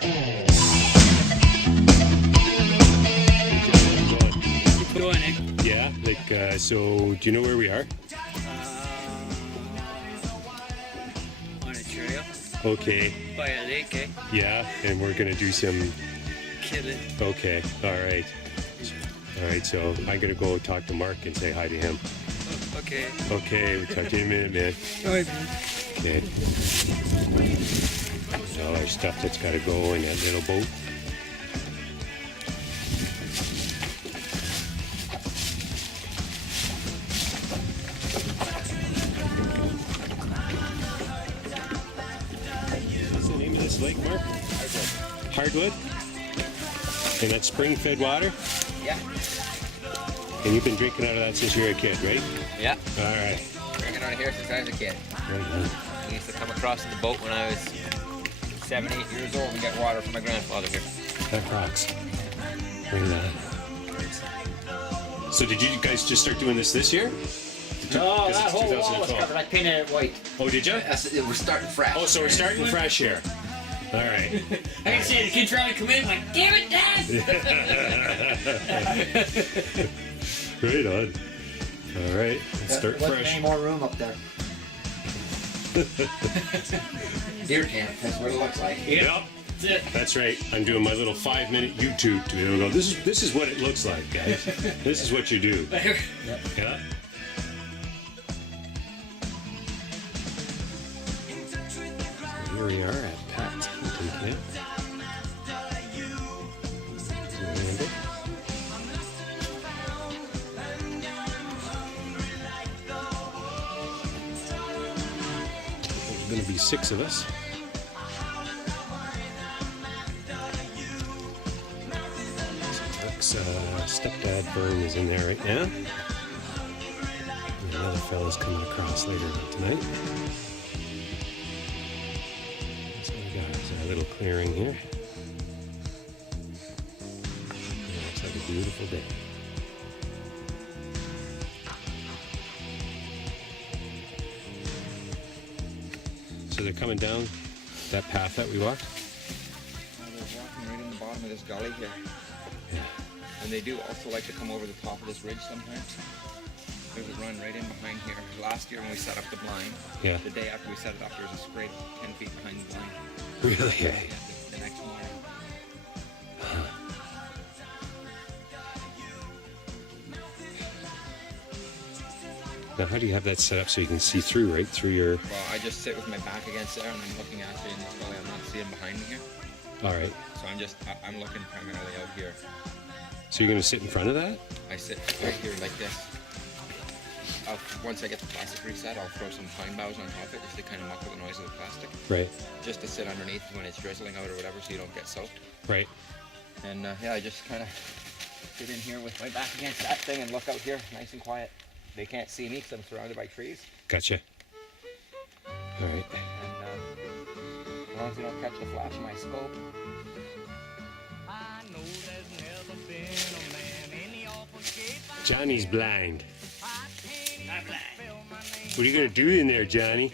Keep going, eh? Yeah, like, so do you know where we are? On a trail Okay, by a lake, eh? yeah, and we're gonna do some, Killing. okay, alright. Alright, so I'm gonna go talk to Mark and say hi to him. Okay. Okay, we'll talk to you in a minute, man. Alright. Okay. All our stuff that's gotta go in that little boat. What's the name of this lake, Mark? Hardwood. And that's spring-fed water? Yeah. And you've been drinking out of that since you were a kid, right? Yeah. All right. Drinking out of here since I was a kid. Right on. I used to come across the boat when I was 7, 8 years old and get water from my grandfather here. That rocks. Bring that. So did you guys just start doing this year? No, Because that it's whole wall was 2012. covered. I painted it white. Oh, did you? We're starting fresh. Oh, so we're starting fresh here. All right. I can see the kids trying to come in like, damn it, Dad! Right on. All right. Let's start There wasn't fresh. any more room up there. Deer camp, that's what it looks like. Yep. That's it. That's right. I'm doing my little 5-minute YouTube to go. This is what it looks like, guys. This is what you do. Yeah. Here we are at Pat's Hunting Camp. Amanda. There's going to be 6 of us. Mark's stepdad Vern is in there right now. And another fellow's coming across later on tonight. So we got our little clearing here. And it looks like a beautiful day. So they're coming down that path that we walked? They're walking right in the bottom of this gully here. Yeah. And they do also like to come over the top of this ridge sometimes. There's a run right in behind here. Last year when we set up the blind, Yeah. the day after we set it up, there was a scrape 10 feet behind the blind. Really? Yeah. Yeah, the next morning. Now, how do you have that set up so you can see through, right? Through your... Well, I just sit with my back against there and I'm looking at you in this gully. I'm not seeing behind me here. All right. So I'm looking primarily out here. So you're going to sit in front of that? I sit right here like this. Once I get the plastic reset, I'll throw some pine boughs on top of it just to kind of muffle the noise of the plastic. Right. Just to sit underneath when it's drizzling out or whatever so you don't get soaked. Right. And yeah, I just kind of sit in here with my back against that thing and look out here nice and quiet. They can't see me because I'm surrounded by trees. Gotcha. All right. And as long as you don't catch the flash of my scope. Johnny's blind. I'm blind. What are you going to do in there, Johnny?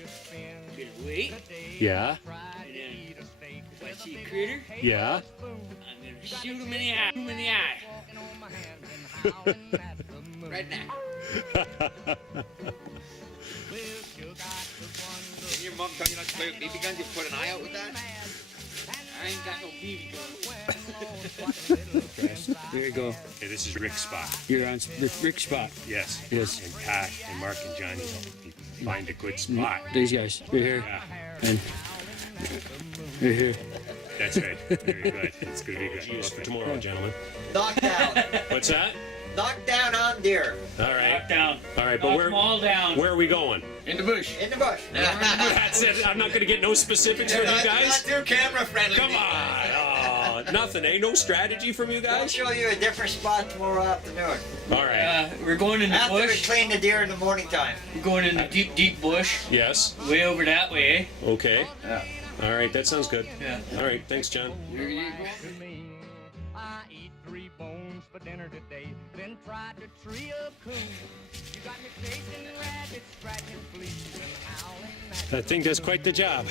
Gonna wait. Yeah? And then if I see a critter, Yeah? I'm gonna shoot him in the eye. Him in the eye. Right now. Didn't your mom tell you not to play with BB guns? You put an eye out with that? I ain't got no BB guns. There you go. Okay, this is Rick's spot. You're on Rick's spot. Yes. Yes. And Pat and Mark and Johnny help me find a good spot. These guys, right here, Yeah. and right here. That's right. Very good. It's going to be good. News for tomorrow, gentlemen. Knock down. What's that? Knock down on deer. All right. Down. All right, but Knock them all down. where are we going? In the bush. In the bush. That's it. I'm not going to get no specifics from you guys. Not too camera friendly. Come on. Oh, nothing, eh? No strategy from you I'll guys? show you a different spot tomorrow afternoon. All right. We're going in the After we bush. clean the deer in the morning time. We're going in the deep, deep bush. Yes. Way over that way. Okay. Yeah. All right. That sounds good. Yeah. All right. Thanks, John. I eat 3 bones for dinner today, then tried to tree a coon. You got me chasing rabbits, scratching fleas, and howling at That thing does quite the job.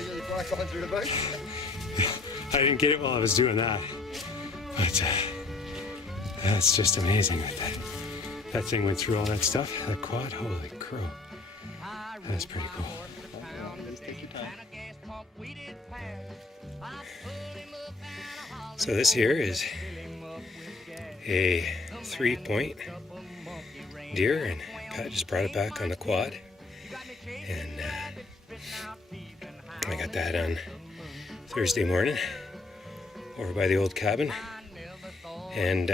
because of the clock going through the bush? I didn't get it while I was doing that. But that's just amazing that thing went through all that stuff. That quad, holy crow. That's pretty cool. So this here is a 3-point deer, and Pat just brought it back on the quad. And I got that on Thursday morning over by the old cabin. And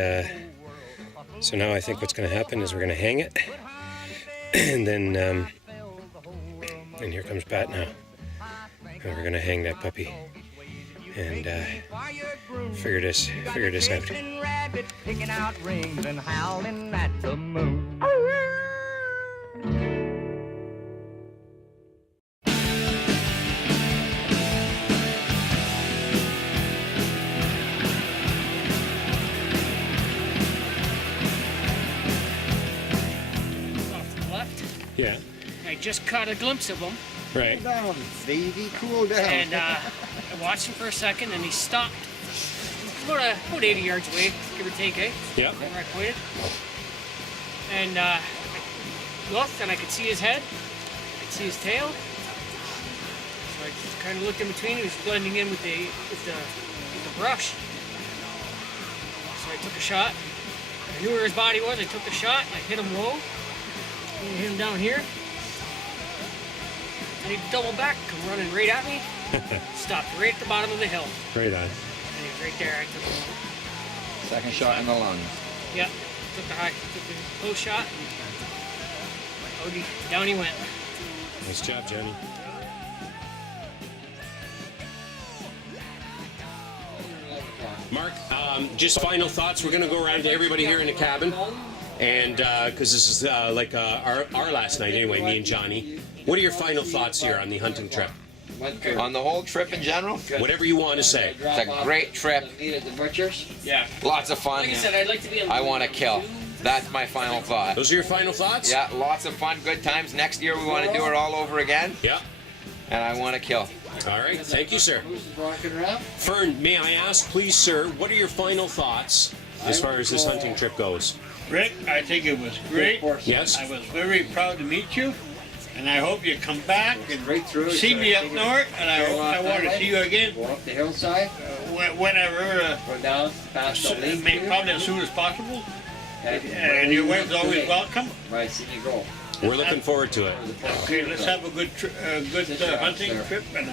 so now I think what's going to happen is we're going to hang it. And then, and here comes Pat now. And we're going to hang that puppy. And figure this out. Picking out rings and howling at the moon. Off to the left. Yeah, I just caught a glimpse of him, right. Cool down, baby, cool down. and I watched him for a second, and he stopped. About 80 yards away, give or take, eh? Yeah. Where I pointed. And I looked, and I could see his head. I could see his tail. So I just kind of looked in between. He was blending in with the brush. So I took a shot. I knew where his body was. I took the shot. I hit him low. And hit him down here. And he doubled back, come running right at me. Stopped right at the bottom of the hill. Right on. And he was right there. I took him. Second shot in the lungs. Yep. Took the close shot. And down he went. Nice job, Johnny. Mark, just final thoughts. We're going to go around to everybody here in the cabin. And because this is like our last night anyway, me and Johnny. What are your final thoughts here on the hunting trip? On the whole trip in general, Whatever you want to say. it's a great trip. Yeah. Lots of fun. Like I said, I'd like to be. I want to kill. That's my final thought. Those are your final thoughts? Yeah, lots of fun, good times. Next year we want to do it all over again, Yeah. and I want to kill. All right. Thank you, sir. Fern, may I ask, please, sir, what are your final thoughts as far as this hunting trip goes? Rick, I think it was great. Yes? I was very proud to meet you, and I hope you come back and Right through. see me up north, and I want to see you again Go up the hillside, whenever, go down past the lake. probably as soon as possible. Okay. And your wife's always welcome. Right, see you go. We're looking forward to it. Okay, let's have a good hunting trip. And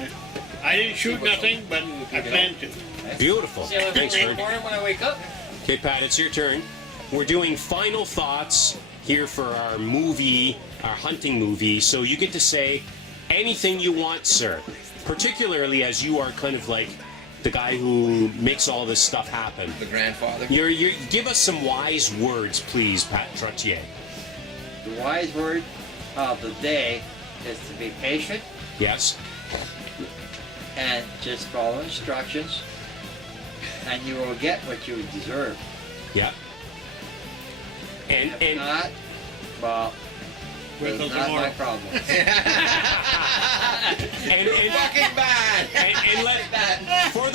I didn't shoot nothing, but I plan to. Beautiful. Thanks, Fern. Morning when I wake up. Okay, Pat, it's your turn. We're doing final thoughts here for our movie, our hunting movie. So you get to say anything you want, sir. Particularly as you are kind of like the guy who makes all this stuff happen. The grandfather. You're give us some wise words, please, Pat Trottier. The wise word of the day is to be patient Yes? and just follow instructions, and you will get what you deserve. Yeah. If And not, well, Wait it's till not my tomorrow. problem. and Fucking bad. and let, for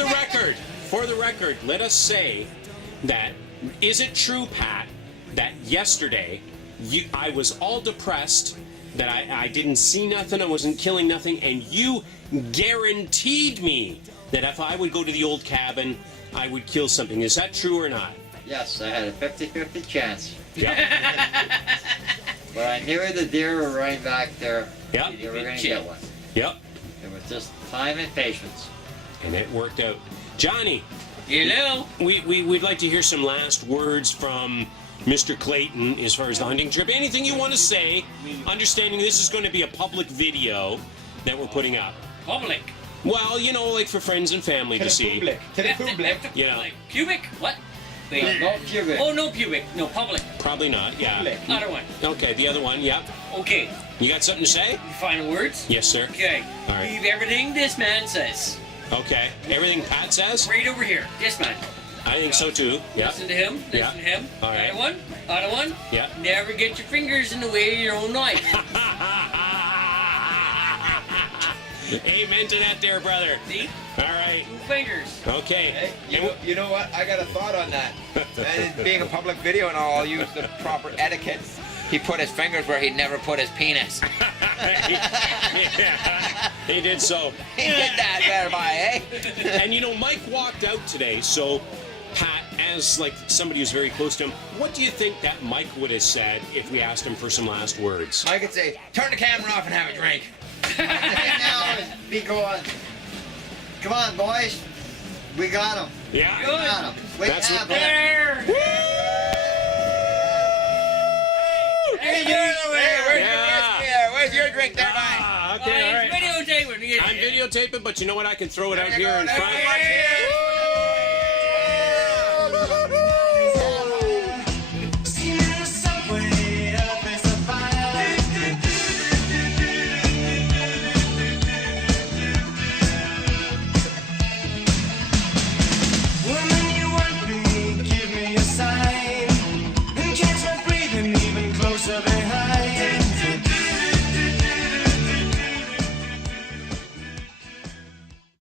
the record, let us say that, is it true, Pat, that yesterday I was all depressed, that I didn't see nothing, I wasn't killing nothing, and you guaranteed me that if I would go to the old cabin, I would kill something. Is that true or not? Yes, I had a 50-50 chance. Yeah. But I knew the deer were running back there. Yeah. You were going to get one. Yep. It was just time and patience. And it worked out. Johnny, Hello. we'd like to hear some last words from Mr. Clayton as far as the hunting trip. Anything you want to say, understanding this is going to be a public video that we're putting up. Public. Well, you know, like for friends and family to see. To the public. Yeah. Like, pubic? What? Wait. No pubic. Oh, no pubic. No, public. Probably not, yeah. Other one. Okay, the other one, yeah. Okay. You got something to say? Final words? Yes, sir. Okay. All right. Believe everything this man says. Okay. Everything Pat says? Right over here. This man. I think so too. Yeah. Listen to him. Listen Yeah. to him. All right. Other one. Other one. Yeah. Never get your fingers in the way of your own knife. Amen to that there, brother. See? All right. 2 fingers. Okay. Hey, And you know what? I got a thought on that. Being a public video and all, I'll use the proper etiquette. He put his fingers where he'd never put his penis. yeah, he did so. He did that thereby, eh? And you know, Mike walked out today, so Pat, as like somebody who's very close to him, what do you think that Mike would have said if we asked him for some last words? I could say, turn the camera off and have a drink. Now be going. Come on, boys. We got him. Yeah. We got him. We That's have what- him. Hey, where's Yeah. your whiskey there? Where's your drink there, Mike? Ah, okay, all right. Videotaping. I'm videotaping, but you know what? I can throw it out There you here go, in there front. you go.